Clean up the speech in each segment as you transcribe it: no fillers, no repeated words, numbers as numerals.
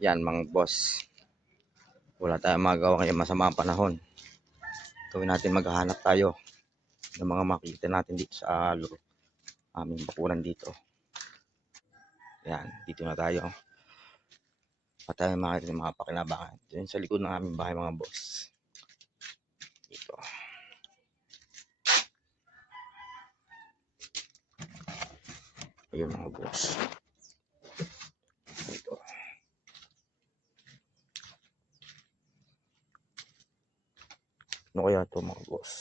Yan mga boss, wala tayong magawa ngayon, masama ang panahon. Gawin natin, maghahanap tayo ng mga makikita natin dito sa aming bakuran dito. Yan, dito na tayo. At tayo makikita ng mga pakinabangan. Yan sa likod ng aming bahay mga boss. Dito. Ayun mga boss. Dito. Ano kaya ito mga boss?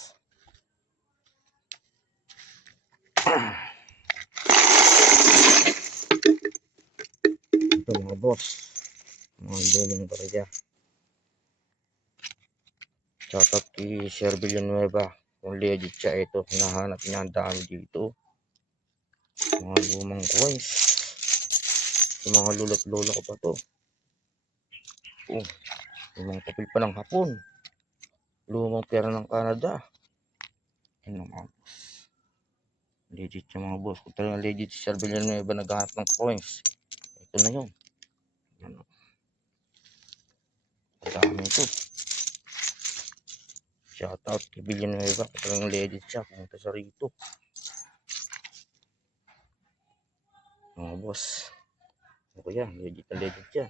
Ito mga boss, mga lumang barya. Shoutout kay Sir Villanueva, kung legit siya ito, hinahanap niya, ang dami dito. Mga lumang coins, yung mga lula't lola ko pa to. Oh, yung mga papel pa ng Hapon, lumang pera ng Canada. Ano mga boss, legit siya mga boss. Kung talagang legit si Sir Villanueva naghahanap ng coins, ito na yun. Ano, dami ito. Shoutout kay Villanueva, kung talagang legit siya, pumunta sa rito mga boss. Ako yan, legit na legit yan.